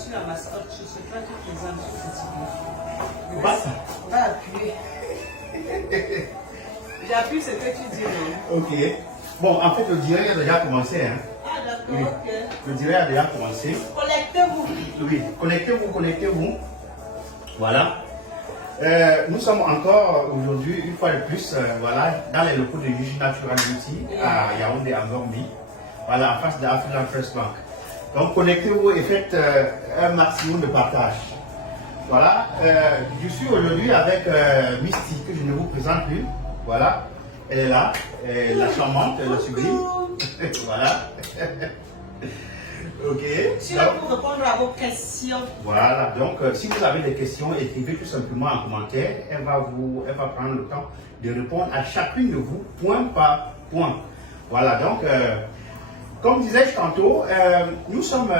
reçu la mascotte, je sais pas qui présente ce petit Quoi? On va appuyer. J'appuie ce que tu dis, non? Ok. Bon, en fait, le direct a déjà commencé. Hein. Ah, d'accord, Oui. ok. Le direct a déjà commencé. Connectez-vous. Oui, connectez-vous, connectez-vous. Voilà. Nous sommes encore aujourd'hui, une fois de plus, voilà, dans les locaux de Juju Natural Beauty à Yaoundé, à Gombi. Voilà, en face de African First Bank. Donc, connectez-vous et faites un maximum de partage. Voilà, je suis aujourd'hui avec Misty, que je ne vous présente plus. Voilà, elle est là, la charmante, la sublime. Voilà. Ok. Je suis là pour répondre à vos questions. Voilà, donc si vous avez des questions, écrivez tout simplement en commentaire. Elle va prendre le temps de répondre à chacune de vous, point par point. Voilà, donc, comme disais-je tantôt, nous sommes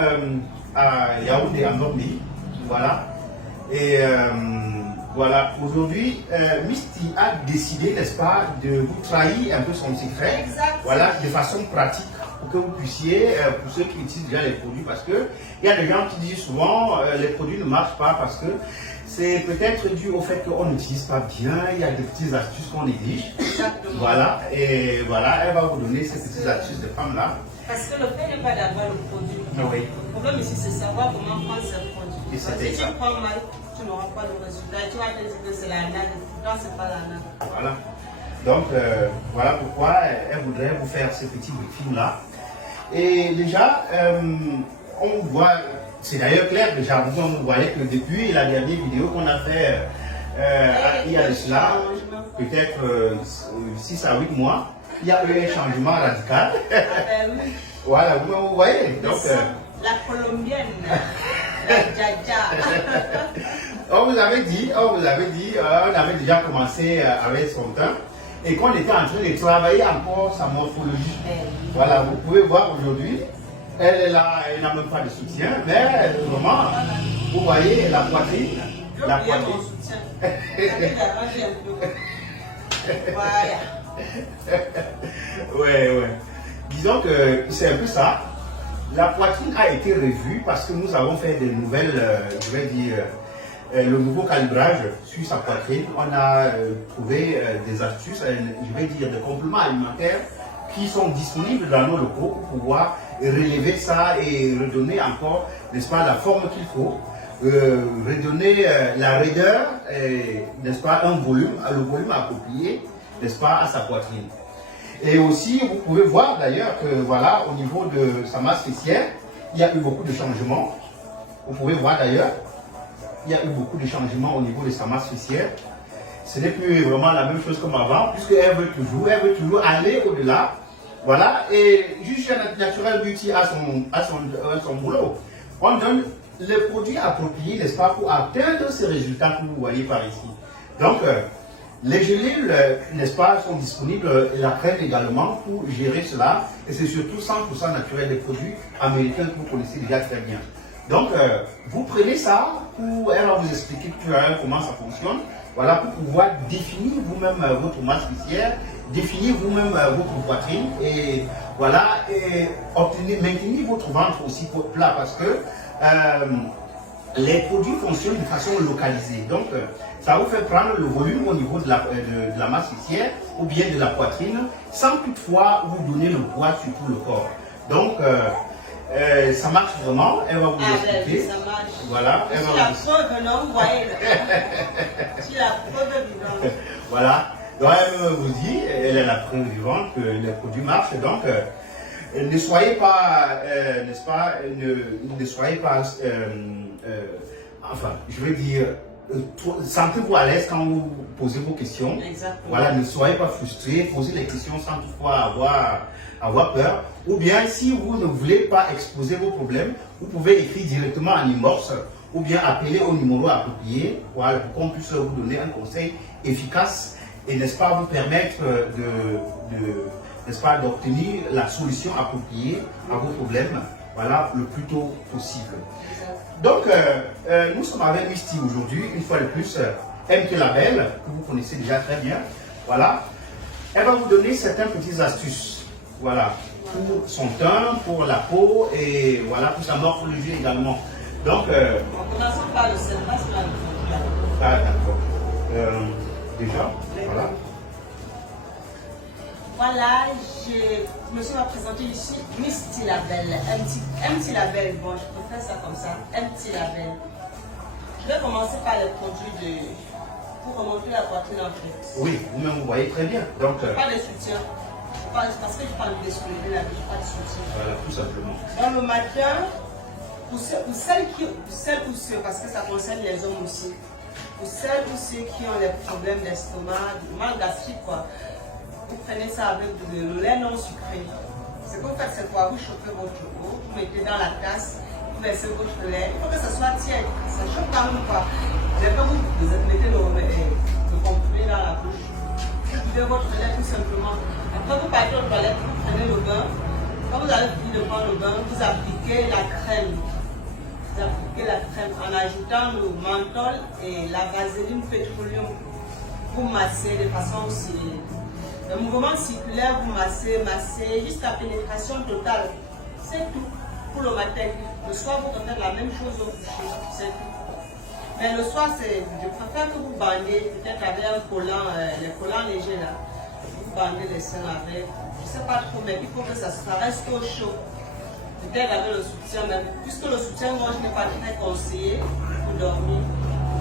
à Yaoundé, à Gombi. Voilà. Et voilà, aujourd'hui, Misty a décidé, n'est-ce pas, de vous trahir un peu son secret. Exact. Voilà, de façon pratique, pour que vous puissiez, pour ceux qui utilisent déjà les produits, parce que il y a des gens qui disent souvent les produits ne marchent pas parce que c'est peut-être dû au fait qu'on n'utilise pas bien, il y a des petites astuces qu'on néglige. Exactement. Voilà, et voilà, elle va vous donner ces petites astuces de femmes-là. Parce que le fait n'est pas d'avoir le produit. Oui. Le problème ici, c'est savoir comment prendre ce produit. Et c'est Si exact. tu prends mal, tu n'auras pas de résultat. Tu vas te dire que c'est la nade. Non, c'est pas la nade. Voilà. Donc, voilà pourquoi elle voudrait vous faire ces petits briefings-là. Et déjà, on voit, c'est d'ailleurs clair déjà, vous voyez que depuis la dernière vidéo qu'on a fait il y a de cela, peut-être 6 à 8 mois, il y a eu un changement radical. Ah ben oui. Voilà, vous voyez. Donc, La colombienne, la Dja. on vous avait dit, on avait déjà commencé avec son teint et qu'on était en train de travailler encore sa morphologie. Voilà, vous pouvez voir aujourd'hui, elle est là, elle n'a même pas de soutien, mais vraiment, vous voyez la poitrine. La poitrine. Mon soutien. Allez d'arranger un peu. Voilà. Ouais. Disons que c'est un peu ça. La poitrine a été revue parce que nous avons fait des nouvelles, je vais dire, le nouveau calibrage sur sa poitrine. On a trouvé des astuces, je vais dire des compléments alimentaires qui sont disponibles dans nos locaux pour pouvoir relever ça et redonner encore, n'est-ce pas, la forme qu'il faut, redonner la raideur, n'est-ce pas, le volume approprié, n'est-ce pas, à sa poitrine. Et aussi, vous pouvez voir d'ailleurs que voilà, au niveau de sa masse fessière, il y a eu beaucoup de changements. Vous pouvez voir d'ailleurs, il y a eu beaucoup de changements au niveau de sa masse fessière. Ce n'est plus vraiment la même chose comme avant, puisqu'elle veut toujours aller au-delà. Voilà, et Juju Natural Beauty a son boulot. On donne les produits appropriés, n'est-ce pas, pour atteindre ces résultats que vous voyez par ici. Donc, les gélules, n'est-ce pas, sont disponibles, et la crème également pour gérer cela. Et c'est surtout 100% naturel des produits américains que vous connaissez déjà très bien. Donc, vous prenez ça pour, elle va vous expliquer tout à l'heure comment ça fonctionne. Voilà, pour pouvoir définir vous-même votre masse fessière, définir vous-même votre poitrine et voilà, et maintenir votre ventre aussi plat parce que les produits fonctionnent de façon localisée. Donc, ça vous fait prendre le volume au niveau de la masse fessière ou bien de la poitrine sans toutefois vous donner le poids sur tout le corps. Donc, ça marche vraiment, elle va vous expliquer. Ça marche. Voilà, elle va la preuve, non, vous voyez. C'est la preuve vivante. Voilà, donc elle vous dit, elle est la preuve vivante que les produits marchent. Donc, ne soyez pas, n'est-ce pas, ne soyez pas, enfin, je veux dire, sentez-vous à l'aise quand vous posez vos questions. Exactement. Voilà, ne soyez pas frustrés, posez les questions sans toutefois avoir peur. Ou bien, si vous ne voulez pas exposer vos problèmes, vous pouvez écrire directement en inbox ou bien appeler au numéro approprié, voilà, pour qu'on puisse vous donner un conseil efficace et, n'est-ce pas, vous permettre n'est-ce pas, d'obtenir la solution appropriée à vos problèmes, voilà, le plus tôt possible. Donc, nous sommes avec Misty aujourd'hui, une fois de plus, MT Label, que vous connaissez déjà très bien. Voilà. Elle va vous donner certaines petites astuces. Voilà. Pour son teint, pour la peau et voilà, pour sa morphologie également. Donc, En commençant par le surface, là. ah, d'accord. Déjà, voilà. Voilà, je me suis présentée ici, Miss Label, un petit label, bon je préfère ça comme ça, un petit label. Je vais commencer par les produits pour remonter la poitrine en fait. Oui, vous-même vous voyez très bien. Donc, Pas de soutien, parce que je parle de soulever la vie, pas de soutien. voilà, tout simplement. Dans le matin, pour celles ou ceux, parce que ça concerne les hommes aussi, pour celles ou ceux qui ont des problèmes d'estomac, du mal gastrique quoi. Vous prenez ça avec le lait non sucré. Ce que vous faites, c'est quoi? Vous chauffez votre eau, vous mettez dans la tasse, vous versez votre lait. Il faut que ça soit tiède. Ça chauffe quand même pas. Dès que vous mettez le comprimé dans la bouche, vous buvez votre lait tout simplement. Après, vous partez aux toilettes, vous prenez le bain. Quand vous avez fini de prendre le bain, vous appliquez la crème. Vous appliquez la crème en ajoutant le menthol et la vaseline pétroleum. Vous massez de façon aussi. Le mouvement circulaire, vous massez jusqu'à pénétration totale. C'est tout pour le matin. Le soir, vous refaites la même chose au coucher. C'est tout. Mais le soir, je préfère que vous bandez, peut-être avec un collant, les collants légers là. Vous bandez les seins avec. Je ne sais pas trop, mais il faut que ça reste au chaud. Peut-être avec le soutien, mais puisque le soutien-gorge n'est pas très conseillé pour dormir.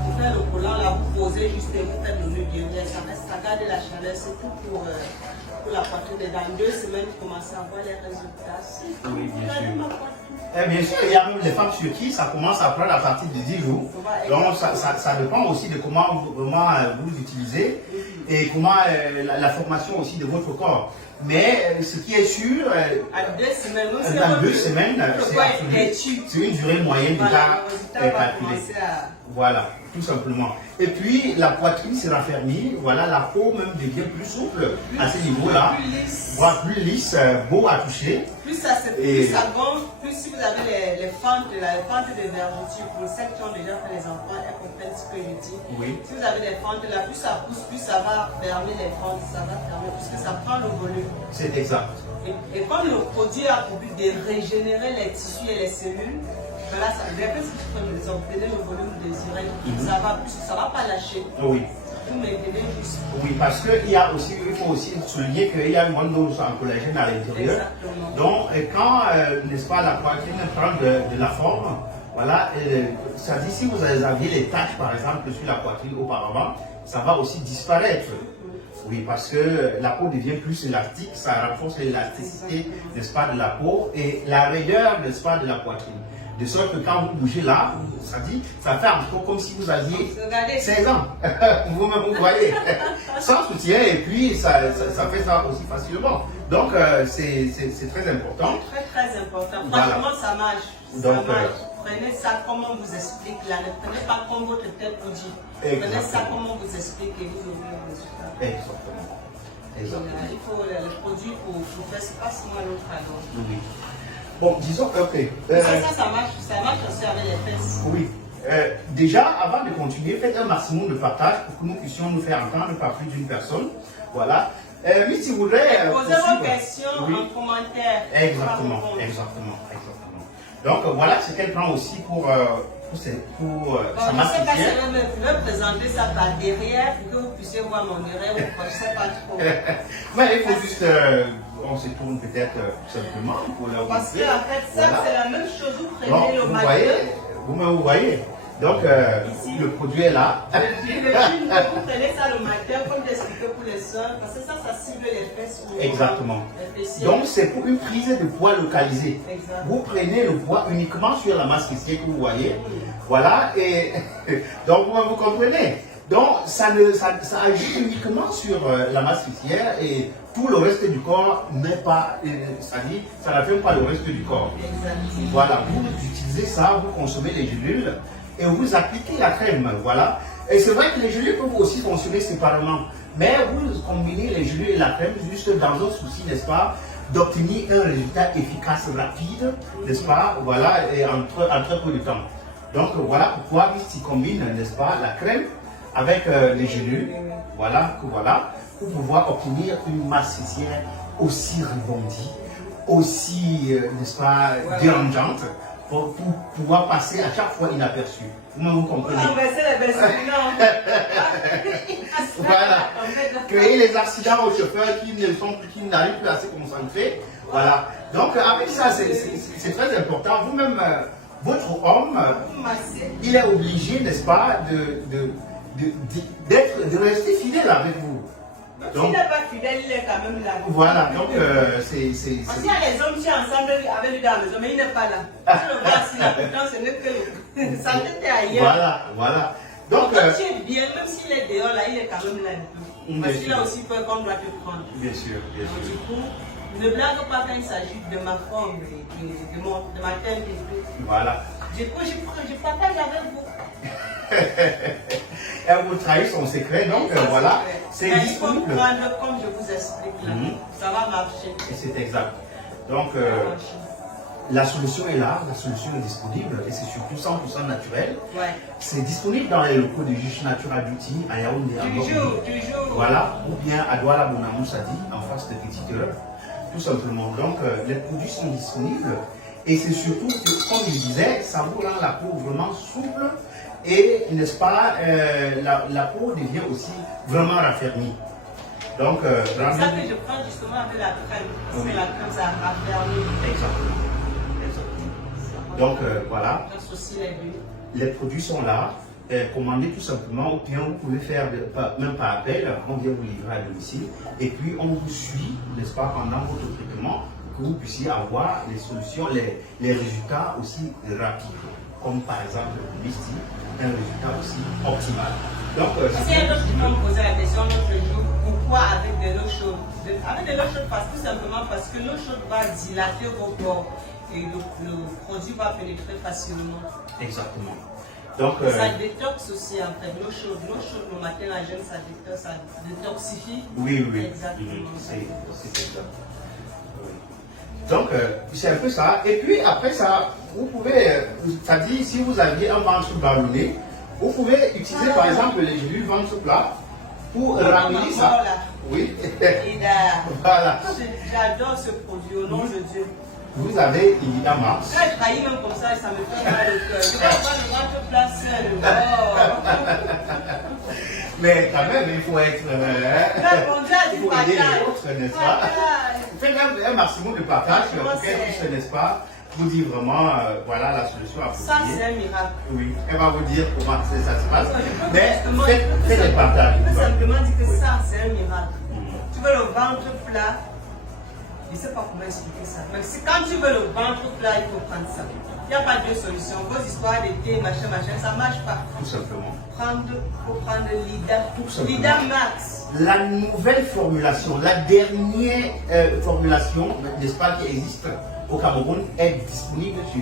Vous faites le collant là, vous posez juste et vous faites le nœud derrière, ça garde la chaleur, c'est tout pour la poitrine. Dans 2 semaines, vous commencez à voir les résultats. Oui, bien sûr. Bien sûr, il y a même des femmes sur qui ça commence à prendre à partir de 10 jours. Donc ça dépend aussi de comment vous utilisez et comment la formation aussi de votre corps. Mais ce qui est sûr, dans 2 semaines, c'est une durée moyenne déjà calculée. Voilà, tout simplement. Et puis la poitrine se raffermit, voilà, la peau même devient plus souple à ce niveau-là, plus lisse, beau à toucher. Plus ça gonfle, plus si vous avez les fentes de vergeture, pour celles qui ont déjà fait les enfants, elles comprennent ce que je dis. Oui. Si vous avez des fentes là, plus ça pousse, plus ça va fermer les fentes, ça va fermer, puisque ça prend le volume. C'est exact. Et comme le produit a pour but de régénérer les tissus et les cellules, voilà, ça dépend ce que vous obtenez le volume désiré. Ça va pas lâcher. Oui. Vous maintenez juste. Oui, parce qu'il faut aussi souligner qu'il y a une bonne dose en collagène à l'intérieur. Donc, quand, n'est-ce pas, la poitrine prend de la forme, voilà, ça dit si vous aviez les taches, par exemple, sur la poitrine auparavant, ça va aussi disparaître. Oui, parce que la peau devient plus élastique, ça renforce l'élasticité, n'est-ce pas, de la peau et la raideur, n'est-ce pas, de la poitrine. De sorte que quand vous bougez là, ça fait un peu comme si vous aviez 16 ans. Vous-même, vous voyez, sans soutien, et puis ça fait ça aussi facilement. Donc, c'est très important. Très, très important. Voilà. Franchement, ça marche. Donc, prenez ça comme on vous explique là. Ne prenez pas comme votre tête vous dit. Prenez ça comme on vous explique et vous aurez le résultat. Exactement. Exactement. Il faut le produit pour faire ce passe moi l'autre alors. Oui. Bon, disons, ok. Ça marche aussi avec les fesses. Oui. Déjà, avant de continuer, faites un maximum de partage pour que nous puissions nous faire entendre par plus d'une personne. Voilà. Mais si vous voulez. Posez vos questions en commentaire. Exactement. Donc, voilà ce qu'elle prend aussi pour sa masse. Je ne sais pas si je vais présenter ça par derrière pour que vous puissiez voir mon derrière. Je ne sais pas trop. Mais il faut juste. On se tourne peut-être simplement pour la montrer. Parce qu'en fait, ça, voilà. C'est la même chose. Vous prenez le matin. Vous voyez. Donc, le produit est là. Vous prenez ça le matin, comme j'expliquais pour les soeurs, parce que ça cible les fesses. Exactement. Donc, c'est pour une prise de poids localisée. Exact. Vous prenez le poids uniquement sur la masse fessière que vous voyez. Voilà. Et donc, vous comprenez. Donc, ça agit uniquement sur la masse fessière et tout le reste du corps n'est pas, c'est-à-dire, ça n'affecte pas le reste du corps. Exactement. Voilà, vous utilisez ça, vous consommez les gélules et vous appliquez la crème, voilà. Et c'est vrai que les gélules peuvent aussi fonctionner séparément, mais vous combinez les gélules et la crème juste dans un souci, n'est-ce pas, d'obtenir un résultat efficace, rapide, n'est-ce pas, voilà, et en très peu de temps. Donc voilà pourquoi il combine, n'est-ce pas, la crème avec les gélules, voilà, pour pouvoir obtenir une masse fessière aussi rebondie, aussi, n'est-ce pas, dérangeante, pour pouvoir passer à chaque fois inaperçu. Vous comprenez? Voilà. Créer les accidents aux chauffeurs qui n'arrivent plus à se concentrer. Voilà. Donc avec ça, c'est très important. Vous-même, votre homme, il est obligé, n'est-ce pas, de rester fidèle avec vous. S'il n'est pas fidèle, il est quand même là. Voilà, donc c'est... Parce qu'il y a des hommes qui sont ensemble avec lui dans la maison, mais il n'est pas là. Tu le vois assis là, pourtant ce n'est que sa tête est ailleurs. Voilà, voilà. Donc, quand tu es bien, même s'il est dehors là, il est quand même là. Parce qu'il a aussi peur qu'on doit te prendre. Bien sûr, bien sûr. Du coup, ne blague pas quand il s'agit de ma forme, de ma tête et tout. Voilà. Du coup, je partage avec vous. Elle vous trahit son secret, donc voilà, c'est disponible. Il faut prendre comme je vous explique là. Ça va marcher. Et c'est exact. Donc, la solution est là, la solution est disponible et c'est surtout 100% naturel. Ouais. C'est disponible dans les locaux de Juge Natural Beauty à Yaoundé. Toujours. Voilà, ou bien à Douala Bonamou Sadi, en face de Petit Cœur. Tout simplement. Donc, les produits sont disponibles et c'est surtout que, comme je disais, ça vous rend la peau vraiment souple. Et, n'est-ce pas, la peau devient aussi vraiment raffermie. Donc, c'est ça que je prends justement avec la crème. Parce que la crème, ça raffermit. Exactement. Donc, voilà. Les produits sont là. Commandez tout simplement. Ou bien, vous pouvez faire, même par appel, on vient vous livrer à domicile. Et puis, on vous suit, n'est-ce pas, pendant votre traitement, que vous puissiez avoir les solutions, les résultats aussi rapides. Comme par exemple, Misty, un résultat aussi optimal. Donc, il y a d'autres qui m'ont posé la question l'autre jour, pourquoi avec de l'eau chaude? Avec de l'eau chaude, tout simplement parce que l'eau chaude va dilater vos pores et le produit va pénétrer facilement. Exactement. Donc, ça détoxe aussi en fait, l'eau chaude. L'eau chaude, le matin, la jeune, ça détoxifie. Oui. Exactement. C'est exact. Donc, c'est un peu ça. Et puis, après ça, vous pouvez, c'est-à-dire, si vous aviez un ventre ballonné, vous pouvez utiliser par exemple les gélules ventre plat pour ramener ça. Oui. Voilà. J'adore ce produit, au nom de Dieu. Vous avez évidemment. Quand je trahis même comme ça, ça me fait mal au cœur. Je ne vais pas le ventre plat seul. Mais quand même, il faut être. Il faut aider les autres, n'est-ce pas? Faites un maximum de partage pour qu'elle puisse, n'est-ce pas, vous dire vraiment, voilà la solution appropriée. Ça, c'est un miracle. Oui, elle va vous dire comment ça se passe. Mais faites les partages. Je peux simplement dire que ça, c'est un miracle. Tu veux le ventre plat, je ne sais pas comment expliquer ça. Mais quand tu veux le ventre plat, il faut prendre ça. Il n'y a pas de solution. Vos histoires d'été, machin, ça ne marche pas. Tout simplement. Il faut prendre l'IDA. Tout simplement. L'IDA Max. La nouvelle formulation, la dernière formulation, n'est-ce pas, qui existe au Cameroun, est disponible sur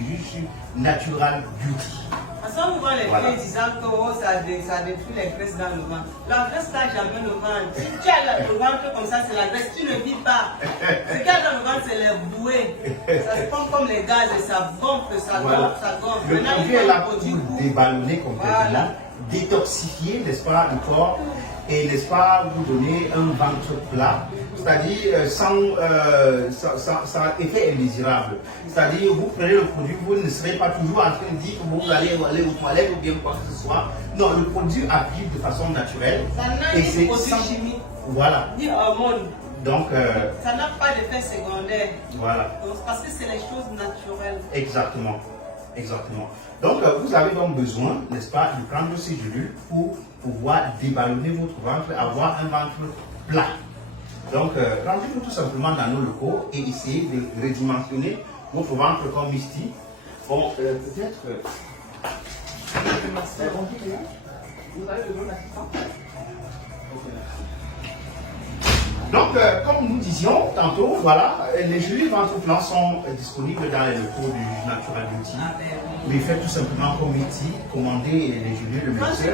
Natural Beauty. Parce qu'on voit les filles disant que ça détruit les graisses dans le ventre. La graisse n'a jamais le ventre. Si tu as le ventre comme ça, c'est la graisse. Tu ne vis pas. Ce qu'il y a dans le ventre, c'est les bouées. Ça se forme comme les gaz et ça gonfle, ça gonfle. Le produit est là pour déballonner complètement, détoxifier, n'est-ce pas, le corps, et n'est-ce pas, vous donner un ventre plat, c'est-à-dire sans effet indésirable. C'est-à-dire, vous prenez le produit, vous ne serez pas toujours en train de dire que vous allez aller aux toilettes ou bien quoi que ce soit. Non, le produit applique de façon naturelle. Ça n'a ni produit chimique, voilà, ni hormones. Donc, ça n'a pas d'effet secondaire. Voilà. Parce que c'est les choses naturelles. Exactement. Exactement. Donc, vous avez donc besoin, n'est-ce pas, de prendre ces gélules pour pouvoir déballonner votre ventre, avoir un ventre plat. Donc, rendez-vous tout simplement dans nos locaux et essayez de redimensionner votre ventre comme Misty. Bon, peut-être. Vous avez besoin d'assistance? Donc, comme nous disions tantôt, voilà, les gélules ventre plat sont disponibles dans les locaux du Natural Beauty. Mais faites tout simplement comme Misty, commandez les gélules de Quand tu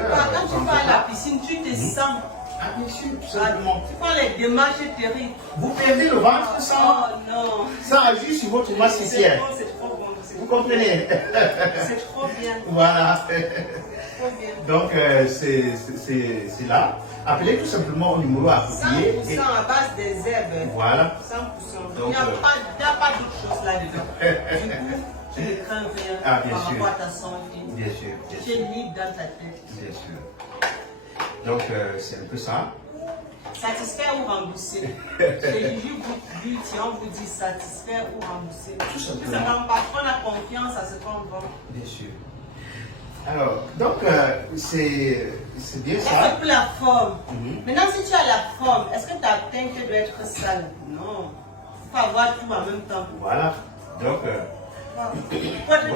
vas à la piscine, tu te sens. Ah, bien sûr, tout simplement. Tu prends les démarches terribles. Vous perdez le ventre sans agir sur votre masse c'est trop bon. Vous comprenez? C'est trop bien. Voilà. Trop bien. Donc, c'est là. Appelez tout simplement au numéro approprié. 100% à base des herbes. Voilà. 100%. Il n'y a pas d'autre chose là-dedans. Du coup, Tu ne crains rien bien par sûr. rapport à ta santé. Bien sûr, bien Tu es sûr. libre dans ta tête. Bien sûr. Donc, c'est un peu ça. Satisfaire ou rembourser. Chez Juju Beauty, on vous dit satisfaire ou rembourser. Tout simplement. Parce qu'on a confiance à ce qu'on vend. Bien sûr. Alors, donc, c'est bien Est-ce ça. que pour la forme? Mhm. Maintenant, si tu as la forme, est-ce que ta teinte doit être sale? Non. Il faut avoir tout en même temps. Voilà. Donc, Il faut être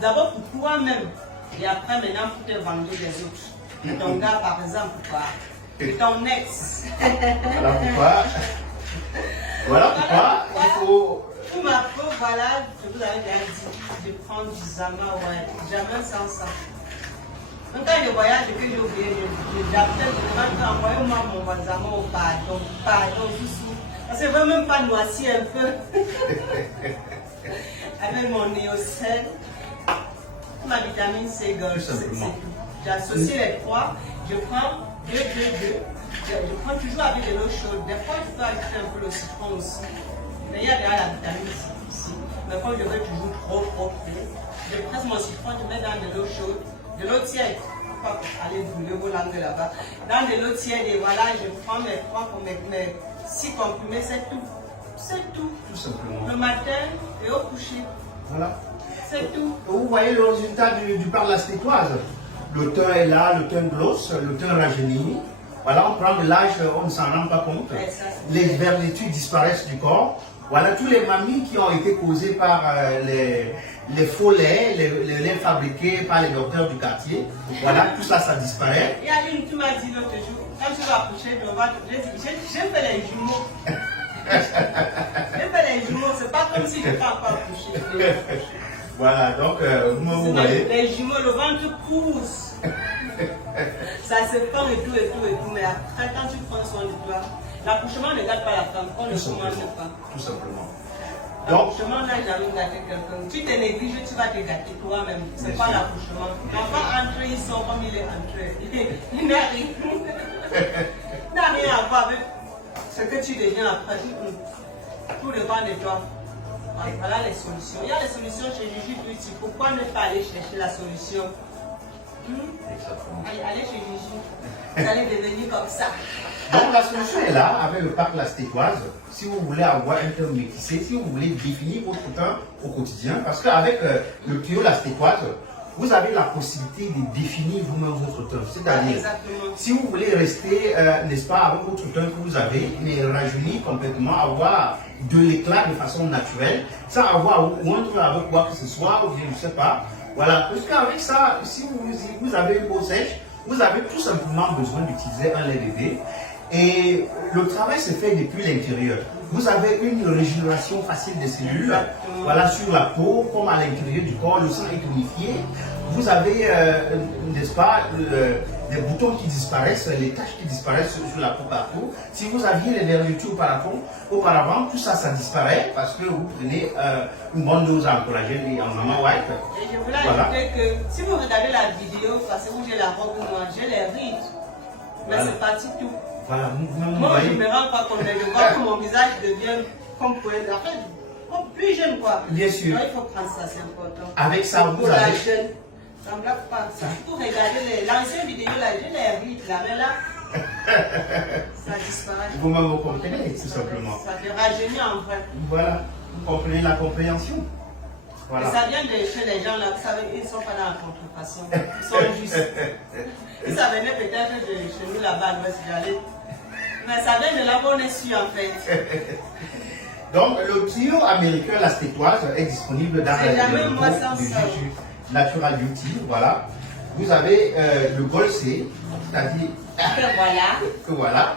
d'abord pour toi-même. Et après, maintenant, pour te vendre les autres. Et ton gars, par exemple, quoi. Et ton ex. voilà pourquoi. Voilà pourquoi il faut. Pour ma peau, voilà, je vous avais déjà dit de prendre du Zama, ouais. Jamais sans ça. Donc, quand je voyage, que j'ai oublié, j'appelle, je demande, envoyez-moi mon Zama au pardon, sous. Parce que je ne veux même pas noircir un peu. Avec mon néocène, ma vitamine C, Tout simplement. j'associe les trois, je prends 2, 2, 2. Je prends toujours avec de l'eau chaude. Des fois, je peux ajouter un peu le citron aussi. Mais il y a déjà la vitamine C ici. Mais quand je veux toujours trop, je presse mon citron, je mets dans de l'eau chaude, de l'eau tiède. Pas aller brûler vos langues là-bas. Dans de l'eau tiède, et voilà, je prends mes 6 comprimés, c'est tout. C'est tout. Tout simplement. Le matin et au coucher. Voilà. C'est tout. Vous voyez le résultat du parc la stétoise. Le teint est là, le teint gloss, le teint rajeunit. Voilà, on prend de l'âge, on ne s'en rend pas compte. Ouais, ça, Les vergetures disparaissent du corps. Voilà, tous les mamies qui ont été causées par les faux laits, les laits fabriqués par les docteurs du quartier. Voilà, tout ça, ça disparaît. Et Aline, tu m'as dit l'autre jour, quand tu vas accoucher, j'ai fait les jumeaux. J'ai fait les jumeaux, c'est pas comme si je n'ai pas encore accouché. Voilà, donc, vous voyez. Les jumeaux, le ventre pousse. Ça se pend et tout, mais après, quand tu prends soin de toi, l'accouchement ne gâte pas la femme, on ne commande pas. Tout simplement. Donc, L'accouchement n'a jamais gâté quelqu'un. Tu te négliges, tu vas te gâter toi-même. C'est Bien pas sûr. l'accouchement. L'enfant entre, il sort comme il est entré. Il n'a rien. Il n'a rien à voir avec ce que tu deviens après. Tout dépend de toi. Voilà les solutions. Il y a les solutions chez Juju Beauty. Pourquoi ne pas aller chercher la solution? exactement. Allez chez Juju. Vous allez devenir comme ça. Donc la solution est là avec le parc La Stétoise. Si vous voulez avoir un teint métissé, si vous voulez définir votre teint au quotidien, parce qu'avec le tuyau La Stétoise, vous avez la possibilité de définir vous-même votre teint. C'est-à-dire, Exactement. si vous voulez rester, n'est-ce pas, avec votre teint que vous avez, mais rajeunir complètement, avoir de l'éclat de façon naturelle, sans avoir moindre avec quoi que ce soit, ou bien je ne sais pas. Voilà, parce qu'avec ça, si vous avez une peau sèche, vous avez tout simplement besoin d'utiliser un lait bébé. Et le travail se fait depuis l'intérieur. Vous avez une régénération facile des cellules, Exactement. voilà, sur la peau, comme à l'intérieur du corps, le sang est tonifié. Vous avez, n'est-ce pas, des boutons qui disparaissent, les taches qui disparaissent sur la peau partout. Si vous aviez les vergetures auparavant, tout ça, ça disparaît parce que vous prenez une bonne dose en collagène et en maman white. Et je voulais Voilà. ajouter que si vous regardez la vidéo, parce que où j'ai la robe noire, j'ai les rides. Mais Voilà. c'est parti tout. Voilà, vous Moi, je voyez. ne me rends pas compte de voir que mon visage devient comme pour être. En fait, plus jeune quoi. Bien sûr. Donc, il faut prendre ça, c'est important. Avec ça, vous Pour la avez... jeune, ça ne blague pas. Ça. Pour regarder l'ancienne vidéo, là, j'ai les rides là, mais là, ça disparaît. Vous-même vous comprenez, tout simplement. Ça te rajeunit en vrai. Voilà, vous comprenez la compréhension. Et Voilà. ça vient de chez les gens là, vous savez, ils ne sont pas dans la contrefaçon. Ils sont justes. Et ça venait peut-être de chez nous là-bas à l'ouest, j'allais. Mais ça vient de là où on est su en fait. Donc, le tuyau américain, la stétoise, est disponible dans C'est jamais le moi groupe sans de ça. Juju Natural Beauty. Voilà. Vous avez le Gold C, c'est-à-dire que voilà,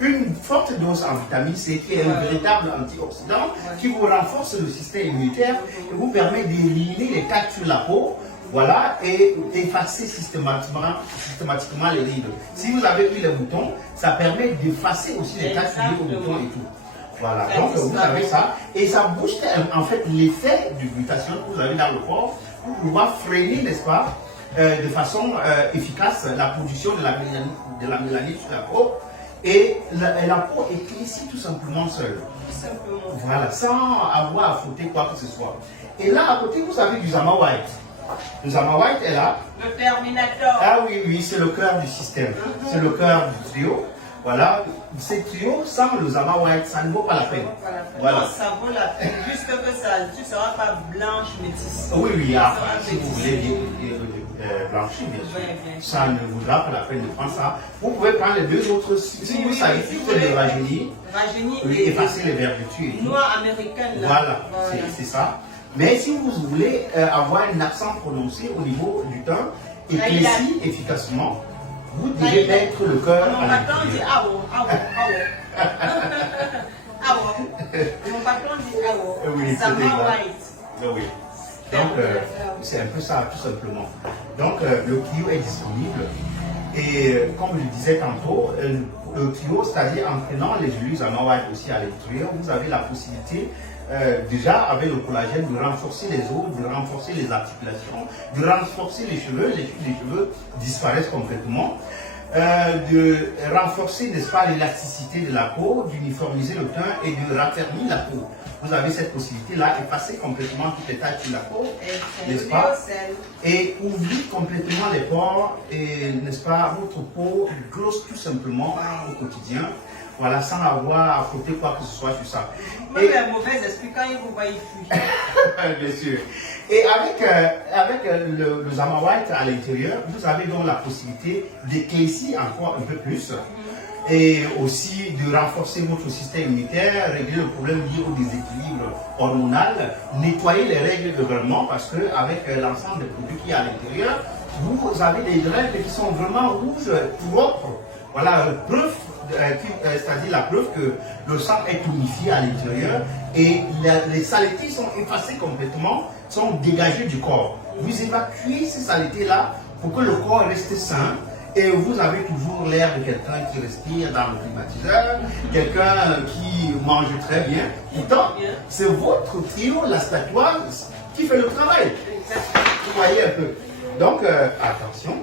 une forte dose en vitamine C qui est un véritable antioxydant qui vous renforce le système immunitaire et vous permet d'éliminer les taches sur la peau. Voilà, et effacer systématiquement les rides. Si vous avez eu les boutons, ça permet d'effacer aussi les taches liées aux boutons et tout. Voilà, donc vous avez ça. Et ça booste en fait l'effet du glutathione que vous avez dans le corps pour pouvoir freiner, n'est-ce pas, de façon efficace la production de la mélanine sur la peau Et la peau éclaircit tout simplement seule. Tout simplement. Voilà, sans avoir à frotter quoi que ce soit. Et là, à côté, vous avez du Zama White. Le Zama White est là. Le Terminator. Ah oui, oui, c'est le cœur du système. C'est le cœur du trio. Voilà, ces trios, sans le Zama White, ça ne vaut pas la peine. Voilà. Non, ça vaut la peine. Juste que ça, tu ne seras pas blanche métisse. Oui, oui, après, si vous voulez blanchir, bien sûr, ça ne vaudra pas la peine de prendre ça. Vous pouvez prendre les deux autres, si vous savez de rajeunir, et effacer les vergetures. Noire américaine, là. Voilà, c'est ça. Mais si vous voulez avoir un accent prononcé au niveau du teint, éclairci efficacement, vous devez mettre le cœur mon à patron dit l'intérieur. Mon patron dit awo. Oui, Zama c'est exact. White. Oui. Donc, c'est un peu ça, tout simplement. Donc, le Clio est disponible. Et comme je le disais tantôt, le Clio, c'est-à-dire en prenant les huiles Zama White aussi à l'intérieur, vous avez la possibilité, déjà avec le collagène, de renforcer les os, de renforcer les articulations, de renforcer les cheveux. Les cheveux disparaissent complètement. De renforcer, n'est-ce pas, l'élasticité de la peau, d'uniformiser le teint et de raffermir la peau. Vous avez cette possibilité-là, effacer complètement toutes les taches sur la peau, n'est-ce pas, et ouvrir complètement les pores, et, n'est-ce pas, votre peau grosse tout simplement au quotidien. Voilà, sans avoir à frotter quoi que ce soit sur ça. Même les mauvais esprits, quand ils vous voient, ils fuient. Bien sûr. Et avec le Zama White à l'intérieur, vous avez donc la possibilité d'éclaircir encore un peu plus et aussi de renforcer votre système immunitaire, régler le problème lié au déséquilibre hormonal, nettoyer les règles également parce qu'avec l'ensemble des produits qui est à l'intérieur, vous avez des règles qui sont vraiment rouges, propres. Voilà, preuve, c'est-à-dire la preuve que le sang est unifié à l'intérieur et les saletés sont effacées complètement, sont dégagées du corps. Vous évacuez ces saletés-là pour que le corps reste sain et vous avez toujours l'air de quelqu'un qui respire dans le climatiseur, quelqu'un qui mange très bien. Pourtant, c'est votre trio, la statuase, qui fait le travail. Vous voyez un peu. Donc, attention.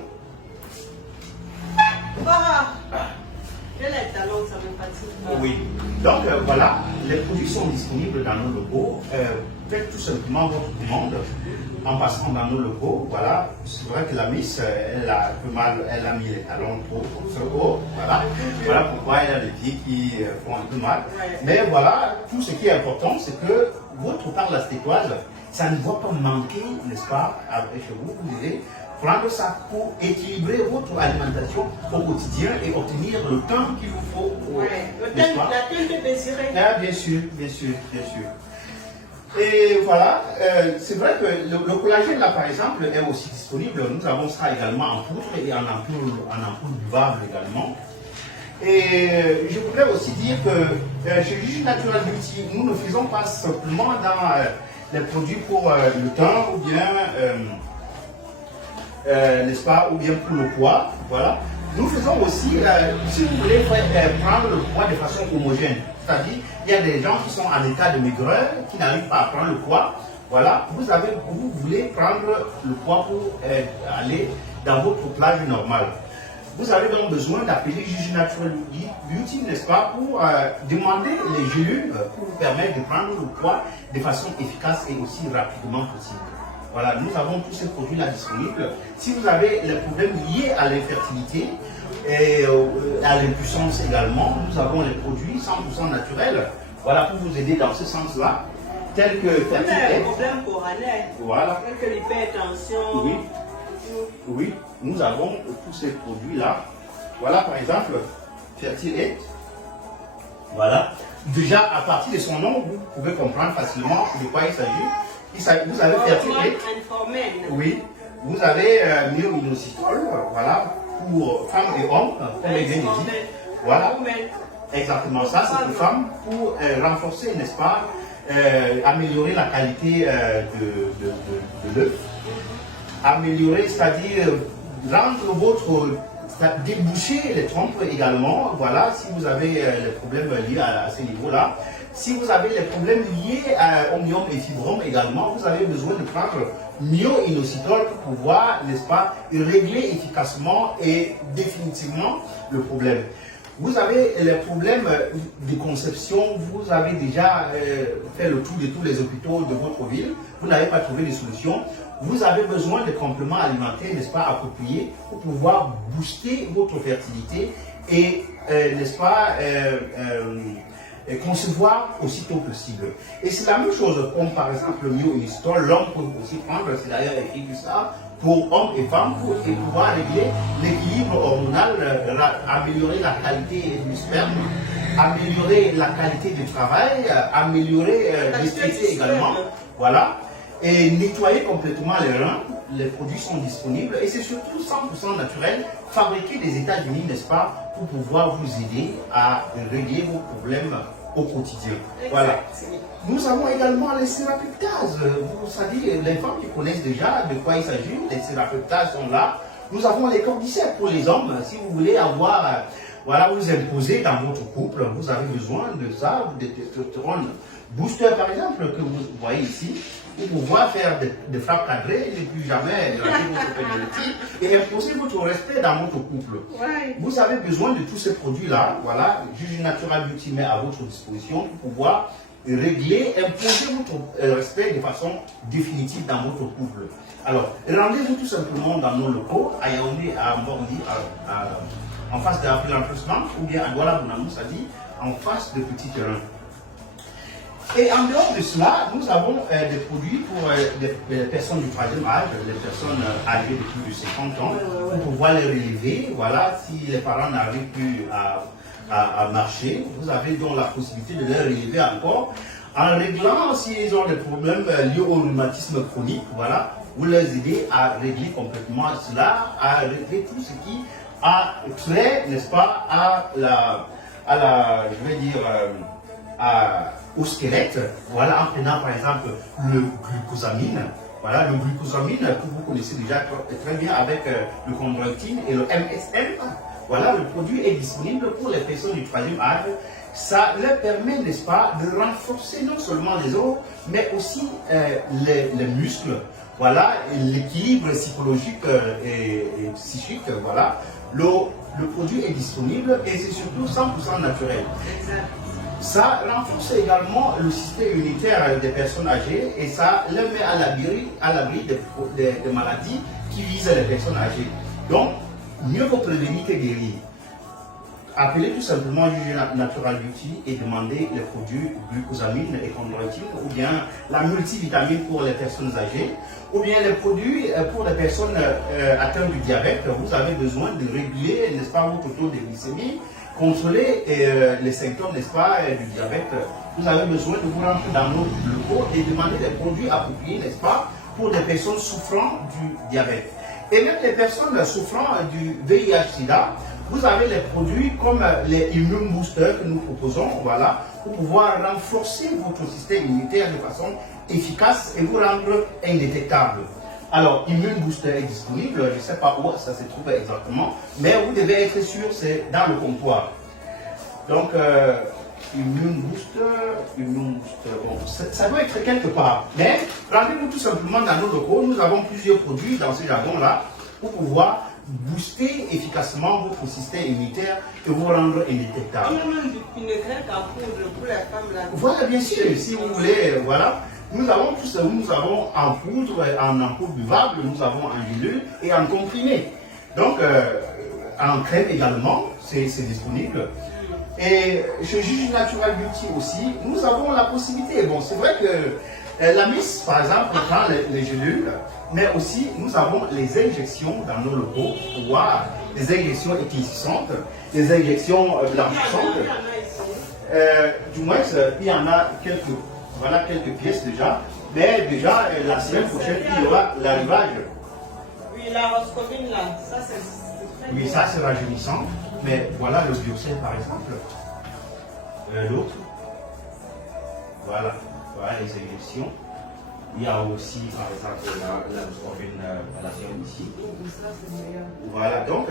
J'ai les talons, ça me fatigue. Oui. Donc voilà, les produits sont disponibles dans nos locaux. Faites tout simplement votre commande en passant dans nos locaux. Voilà. C'est vrai que la Miss, elle a un peu mal, elle a mis les talons trop haut. Voilà. Voilà pourquoi elle a des pieds qui font un peu mal. Mais voilà, tout ce qui est important, c'est que votre part de la stétoise, ça ne doit pas manquer, n'est-ce pas, chez vous. Vous devez prendre ça pour équilibrer votre alimentation au quotidien et obtenir le temps qu'il vous faut. La teinte désirée. Ah, bien sûr, bien sûr, bien sûr. Et voilà, c'est vrai que le collagène là par exemple est aussi disponible. Nous avons ça également en poudre et en ampoule buvable également. Et je voudrais aussi dire que chez Juju Natural Beauty, nous ne faisons pas simplement dans les produits pour le teint ou bien n'est-ce pas, ou bien pour le poids, voilà. Nous faisons aussi, si vous voulez prendre le poids de façon homogène, c'est-à-dire, il y a des gens qui sont en état de maigreur, qui n'arrivent pas à prendre le poids, voilà, vous voulez prendre le poids pour aller dans votre plage normale. Vous avez donc besoin d'appeler Juju Natural Beauty, n'est-ce pas, pour demander les gélules pour vous permettre de prendre le poids de façon efficace et aussi rapidement possible. Voilà, nous avons tous ces produits-là disponibles. Si vous avez les problèmes liés à l'infertilité et à l'impuissance également, nous avons les produits 100% naturels, voilà, pour vous aider dans ce sens-là, tels que les problèmes coraniens, voilà, tels que l'hypertension. Oui. Oui, nous avons tous ces produits-là. Voilà, par exemple, Fertilate. Voilà. Déjà, à partir de son nom, vous pouvez comprendre facilement de quoi il s'agit. Vous avez Fertilate. Oui. Vous avez myo-inositol, voilà, pour femmes et hommes, pour les bien dit. Voilà. Exactement ça, c'est pour femmes, pour renforcer, n'est-ce pas, améliorer la qualité de l'œuf. Améliorer, c'est-à-dire rendre déboucher les trompes également, voilà, si vous avez les problèmes liés à ce niveau-là. Si vous avez les problèmes liés au myome et fibrome également, vous avez besoin de prendre myo-inositol pour pouvoir, n'est-ce pas, régler efficacement et définitivement le problème. Vous avez les problèmes de conception, vous avez déjà fait le tour de tous les hôpitaux de votre ville, vous n'avez pas trouvé de solution. Vous avez besoin de compléments alimentaires, n'est-ce pas, appropriés pour pouvoir booster votre fertilité et, n'est-ce pas, concevoir aussitôt possible. Et c'est la même chose, comme par exemple le myoinistol, l'homme peut aussi prendre, c'est d'ailleurs écrit ça, pour hommes et femmes, pour pouvoir régler l'équilibre hormonal, améliorer la qualité du sperme, améliorer la qualité du travail, améliorer l'esthétique également. Voilà. Et nettoyer complètement les reins, les produits sont disponibles et c'est surtout 100% naturel, fabriqué des États-Unis, n'est-ce pas, pour pouvoir vous aider à régler vos problèmes au quotidien. Voilà. Nous avons également les sérapeptases. Vous savez, les femmes qui connaissent déjà de quoi il s'agit, les sérapeptases sont là. Nous avons les cordyceps pour les hommes. Si vous voulez avoir, voilà, vous imposer dans votre couple, vous avez besoin de ça, de testostérone booster par exemple, que vous voyez ici, pour pouvoir faire des frappes cadrées, ne plus jamais rater votre pénalité et imposer votre respect dans votre couple. Ouais. Vous avez besoin de tous ces produits-là, voilà, Juge Natural Beauty met à votre disposition pour pouvoir régler, imposer votre respect de façon définitive dans votre couple. Alors, rendez-vous tout simplement dans nos locaux, à Yaoundé, à Mbordi, en face de l'Afrique ou bien à Douala Bounamou, c'est-à-dire en face de Petit Terrain. Et en dehors de cela, nous avons des produits pour les personnes du troisième âge, les personnes âgées de plus de 50 ans, pour pouvoir les relever. Voilà, si les parents n'arrivent plus à marcher, vous avez donc la possibilité de les relever encore en réglant s'ils ont des problèmes liés au rhumatisme chronique. Voilà, vous les aidez à régler complètement cela, à régler tout ce qui a trait, n'est-ce pas, je vais dire, au squelette, voilà, en prenant par exemple le glucosamine. Voilà, le glucosamine que vous connaissez déjà très bien avec le chondroïtine et le MSM. Voilà, le produit est disponible pour les personnes du troisième âge. Ça leur permet, n'est-ce pas, de renforcer non seulement les os, mais aussi les muscles. Voilà, l'équilibre psychologique et psychique. Voilà, le produit est disponible et c'est surtout 100% naturel. Exact. Ça renforce également le système immunitaire des personnes âgées et ça les met à l'abri des maladies qui visent les personnes âgées. Donc, mieux vaut prévenir que guérir. Appelez tout simplement Juge Natural Beauty et demandez les produits glucosamine et chondroïtine ou bien la multivitamine pour les personnes âgées ou bien les produits pour les personnes atteintes du diabète. Vous avez besoin de réguler, n'est-ce pas, votre taux de glycémie, contrôler les symptômes, n'est-ce pas, du diabète. Vous avez besoin de vous rendre dans nos locaux et demander des produits appropriés, n'est-ce pas, pour les personnes souffrant du diabète. Et même les personnes souffrant du VIH-Sida, vous avez les produits comme les Immune Booster que nous proposons, voilà, pour pouvoir renforcer votre système immunitaire de façon efficace et vous rendre indétectable. Alors, Immune Booster est disponible, je ne sais pas où ça se trouve exactement, mais vous devez être sûr, c'est dans le comptoir. Donc, Immune Booster, bon, ça doit être quelque part. Mais rendez-vous tout simplement dans nos locaux, nous avons plusieurs produits dans ce jargon-là pour pouvoir booster efficacement votre système immunitaire et vous rendre indétectable. Voilà, bien sûr, si vous voulez, voilà. Nous avons tout ça, nous avons en poudre, en ampoule buvable, nous avons en gélule et en comprimé. Donc, en crème également, c'est disponible. Et chez Juge Natural Beauty aussi, nous avons la possibilité. Bon, c'est vrai que la Miss, par exemple, prend les gélules, mais aussi nous avons les injections dans nos locaux pour voir les injections éclaircissantes, les injections blanchissantes. Du moins, il y en a quelques. Voilà quelques pièces déjà, mais déjà la semaine prochaine il y aura l'arrivage. Oui, la roscovine là, ça c'est très bien. Oui, ça c'est rajeunissant, mais voilà le biocène par exemple. L'autre, voilà les injections. Il y a aussi par exemple la roscovine à la ferme ici. Voilà, donc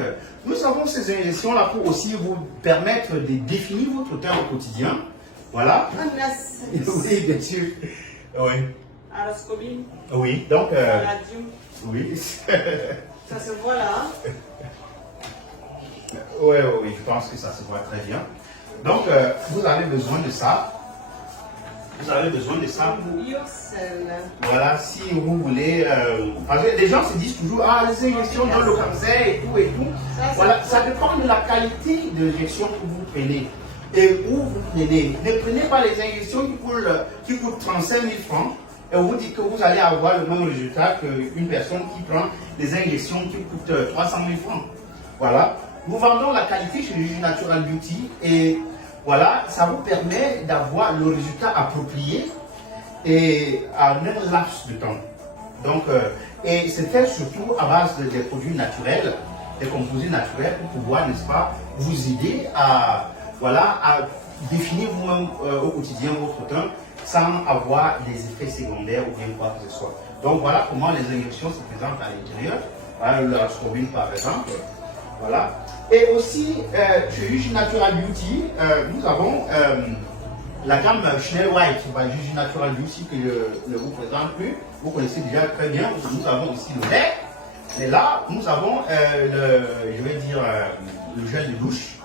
nous avons ces injections là pour aussi vous permettre de définir votre temps au quotidien. Voilà. Oui, bien sûr. Oui. Arascobine. Oui, donc. Radium. Oui. Ça se voit là. Oui, oui, je pense que ça se voit très bien. Donc, vous avez besoin de ça. Vous avez besoin de ça pour... Voilà, si vous voulez... parce que les gens se disent toujours, ah, les injections dans le cancer et tout et tout. Voilà, ça dépend de la qualité de l'injection que vous prenez. Et où vous prenez. Ne prenez pas les injections qui coûtent 35 000 francs. Et on vous dit que vous allez avoir le même résultat qu'une personne qui prend des injections qui coûtent 300 000 francs. Voilà. Nous vendons la qualité chez Juju Natural Beauty et voilà, ça vous permet d'avoir le résultat approprié et à un laps de temps. Donc, et c'est fait surtout à base des produits naturels, des composés naturels pour pouvoir, n'est-ce pas, vous aider à, voilà, à définir vous-même au quotidien votre teint sans avoir des effets secondaires ou bien quoi que ce soit. Donc voilà comment les injections se présentent à l'intérieur. Voilà, le ascorbine par exemple. Voilà. Et aussi, chez Juju Natural Beauty, nous avons la gamme Chanel White par Juju Natural Beauty que je ne vous présente plus. Vous connaissez déjà très bien. Nous avons aussi le lait. Et là, nous avons le gel de douche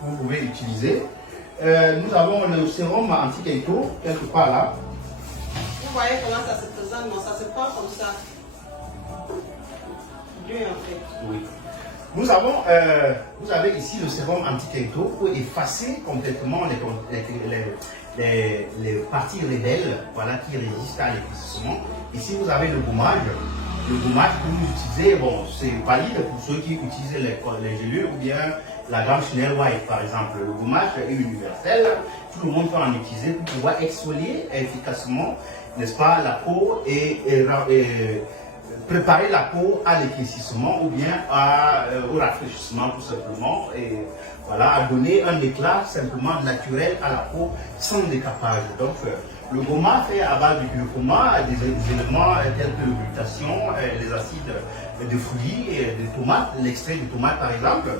que vous pouvez utiliser. Nous avons le sérum anti-keto, quelque part là. Vous voyez comment ça se présente, non, ça se prend comme ça. Deux en fait. Oui. Nous avons, vous avez ici le sérum anti-keto pour effacer complètement les parties rebelles, voilà, qui résistent à l'épaississement. Ici, vous avez le gommage. Le gommage que vous utilisez, bon, c'est valide pour ceux qui utilisent les gelures ou bien la gamme Chanel White, par exemple. Le gommage est universel. Tout le monde peut en utiliser pour pouvoir exfolier efficacement, n'est-ce pas, la peau et préparer la peau à l'éclaircissement ou bien au rafraîchissement tout simplement et voilà, à donner un éclat simplement naturel à la peau sans décapage. Donc le gommage fait à base du curcuma, des éléments tels que la glutation, les acides de fruits, de tomates, l'extrait de tomate par exemple.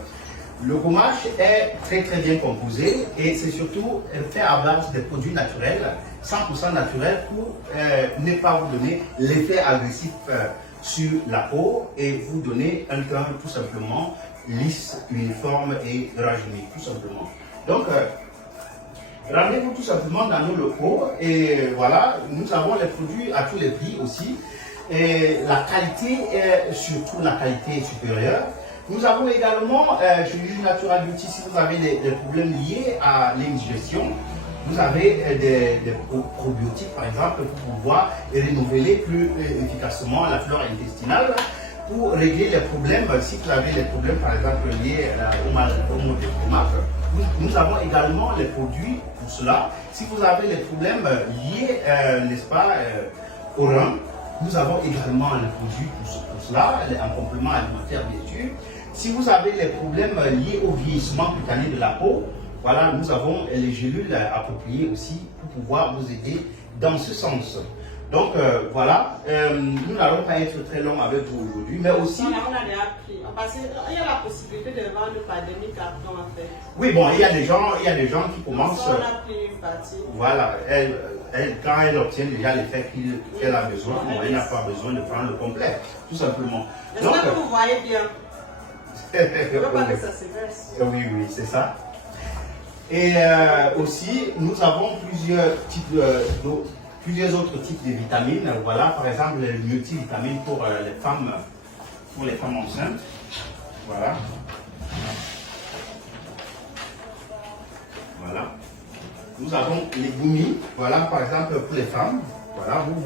Le gommage est très très bien composé et c'est surtout fait à base de produits naturels, 100% naturels pour ne pas vous donner l'effet agressif sur la peau et vous donner un teint tout simplement lisse, uniforme et rajeuni, tout simplement. Donc, rendez-vous tout simplement dans nos locaux et voilà, nous avons les produits à tous les prix aussi et la qualité est surtout la qualité supérieure. Nous avons également chez Juju Natural Beauty, si vous avez des problèmes liés à l'indigestion, vous avez des probiotiques par exemple pour pouvoir renouveler plus efficacement la flore intestinale pour régler les problèmes, si vous avez des problèmes par exemple liés au mal de l'estomac. Nous avons également les produits pour cela. Si vous avez des problèmes liés, n'est-ce pas, au rein, nous avons également les produits pour cela, en complément alimentaire bien sûr. Si vous avez les problèmes liés au vieillissement cutané de la peau, voilà, nous avons les gélules appropriées aussi pour pouvoir vous aider dans ce sens. Donc voilà, nous n'allons pas être très long avec vous aujourd'hui, mais aussi... On a déjà pris, parce qu'il y a la possibilité de vendre par demi-carton en fait. Oui, bon, il y a des gens qui commencent... Donc, on a pris une partie. Voilà, quand elle obtient déjà l'effet qu'elle a besoin, bon, elle n'a pas besoin de prendre le complet, tout simplement. J'espère que vous voyez bien. Je ne veux pas que ça se verse. Oui, oui, c'est ça. Et aussi, nous avons plusieurs autres types de vitamines. Voilà, par exemple, les multivitamines pour les femmes enceintes. Voilà. Voilà. Nous avons les gummies. Voilà, par exemple, pour les femmes. Voilà, vous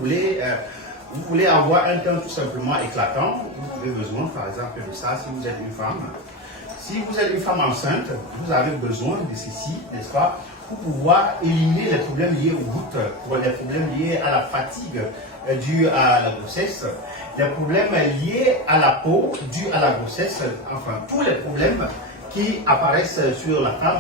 voulez avoir un teint tout simplement éclatant. Vous avez besoin, par exemple, de ça si vous êtes une femme. Si vous êtes une femme enceinte, vous avez besoin de ceci, n'est-ce pas, pour pouvoir éliminer les problèmes liés aux gouttes, pour les problèmes liés à la fatigue due à la grossesse, les problèmes liés à la peau due à la grossesse, enfin tous les problèmes qui apparaissent sur la femme.